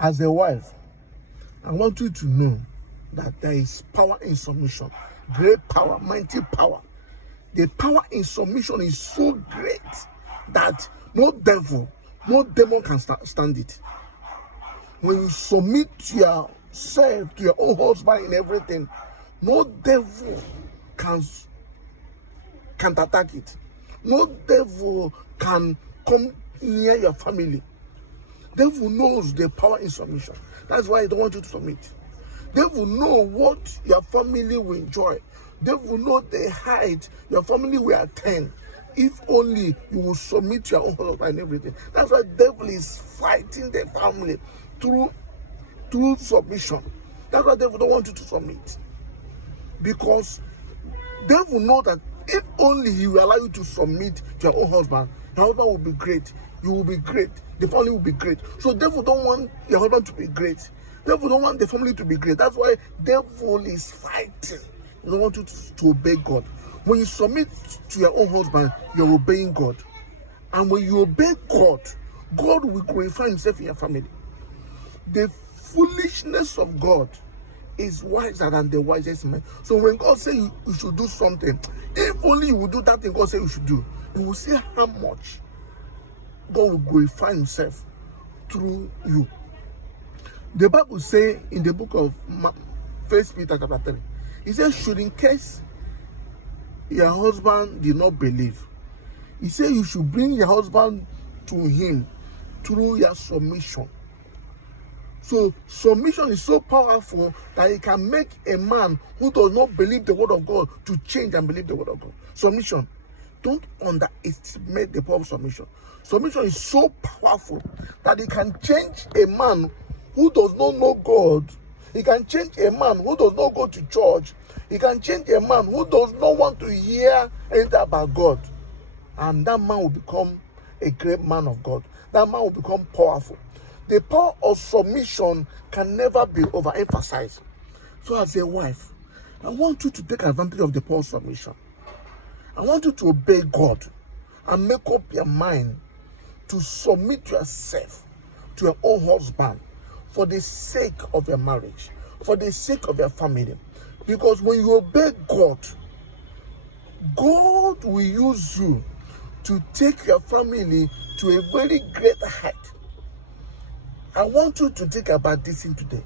As a wife, I want you to know that there is power in submission. Great power, mighty power. The power in submission is so great that no devil, no demon can stand it. When you submit yourself to your own husband in everything, no devil can attack it. No devil can come near your family. Devil knows the power in submission. That's why I don't want you to submit. Devil know what your family will enjoy. Devil know the height your family will attain. If only you will submit to your own husband and everything. That's why devil is fighting the family through submission. That's why devil don't want you to submit. Because devil know that if only he will allow you to submit to your own husband, your husband will be great. You will be great. The family will be great. So devil don't want your husband to be great. Devil don't want the family to be great. That's why devil is fighting. He don't want you to obey God. When you submit to your own husband, you're obeying God. And when you obey God, God will glorify himself in your family. The foolishness of God is wiser than the wisest man. So when God says you should do something, if only you will do that thing God says you should do, you will see how much God will glorify himself through you. The Bible says in the book of 1 Peter chapter 3, it says, should in case your husband did not believe, he said you should bring your husband to him through your submission. So submission is so powerful that it can make a man who does not believe the word of God to change and believe the word of God. Submission. Don't underestimate the power of submission. Submission is so powerful that it can change a man who does not know God. It can change a man who does not go to church. It can change a man who does not want to hear anything about God. And that man will become a great man of God. That man will become powerful. The power of submission can never be overemphasized. So as a wife, I want you to take advantage of the power of submission. I want you to obey God and make up your mind to submit yourself to your own husband for the sake of your marriage, for the sake of your family. Because when you obey God, God will use you to take your family to a very great height. I want you to think about this thing today.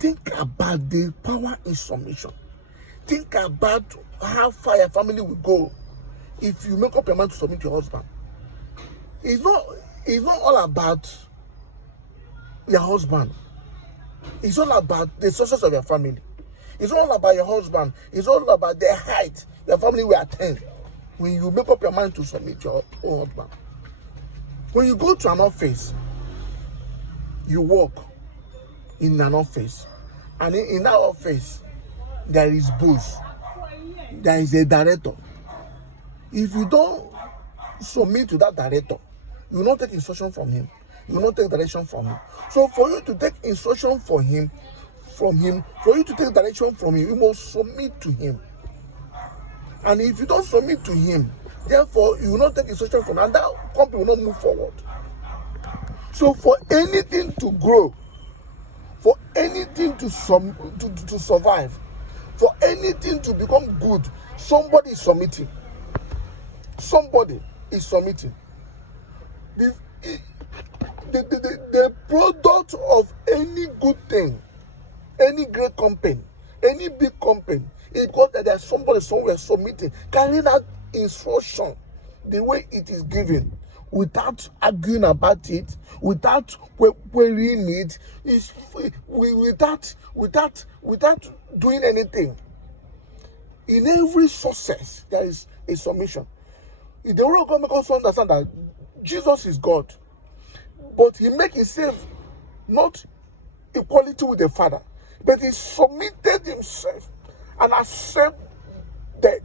Think about the power in submission. Think about how far your family will go if you make up your mind to submit to your husband. It's not all about your husband. It's all about the success of your family. It's all about your husband. It's all about the height your family will attain when you make up your mind to submit to your own husband. When you go to an office, you work in an office, and in that office there is boss, there is a director. If you don't submit to that director, you will not take instruction from him. You will not take direction from him. So for you to take instruction from him, for you to take direction from him, you must submit to him. And if you don't submit to him, therefore you will not take instruction from him, and that company will not move forward. So for anything to grow, for anything to survive, for anything to become good, somebody is submitting. Somebody is submitting. The product of any good thing, any great company, any big company, is because there's somebody somewhere submitting, carrying out instruction the way it is given, without arguing about it, without querying it, without doing anything. In every success, there is a submission. The word of God makes us understand that Jesus is God, but he makes himself not equality with the Father, but he submitted himself and accepted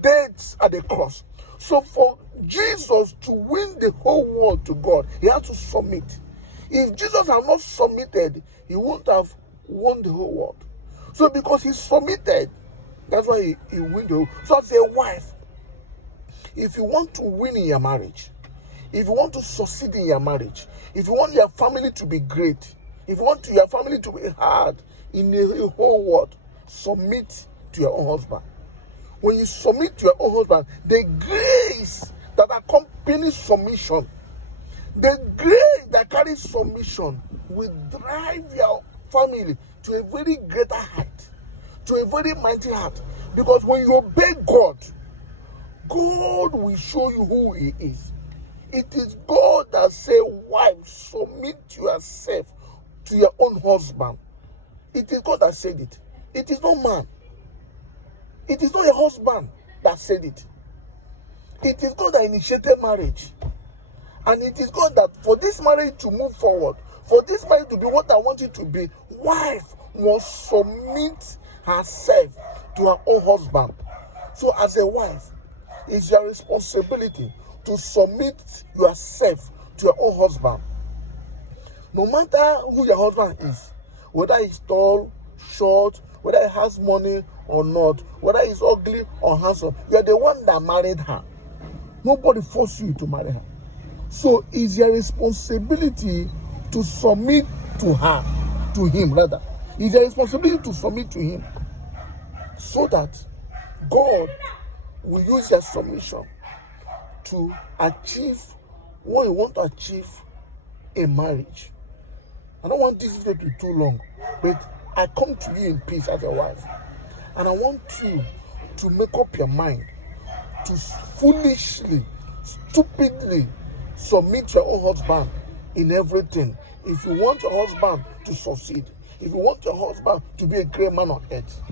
death at the cross. So for Jesus to win the whole world to God, he had to submit. If Jesus had not submitted, he wouldn't have won the whole world. So because he submitted, that's why he won the whole. So as a wife, if you want to win in your marriage, if you want to succeed in your marriage, if you want your family to be great, if you want your family to be hard in the whole world, submit to your own husband. When you submit to your own husband, the grace that accompanies submission, the grace that carries submission will drive your family to a very greater height, to a very mighty height. Because when you obey God, God will show you who He is. It is God that says, wife, submit yourself to your own husband. It is God that said it. It is not man. It is not your husband that said it. It is God that initiated marriage. And it is God that for this marriage to move forward, for this marriage to be what I want it to be, wife must submit herself to her own husband. So as a wife, it's your responsibility to submit yourself to your own husband. No matter who your husband is, whether he's tall, short, whether he has money or not, whether he's ugly or handsome, you're the one that married her. Nobody forced you to marry her. So it's your responsibility to submit to her, to him rather. It's your responsibility to submit to him, so that God will use your submission to achieve what you want to achieve in marriage. I don't want this video to be too long, but I come to you in peace as a wife. And I want you to make up your mind to foolishly, stupidly submit your own husband in everything. If you want your husband to succeed, if you want your husband to be a great man on earth,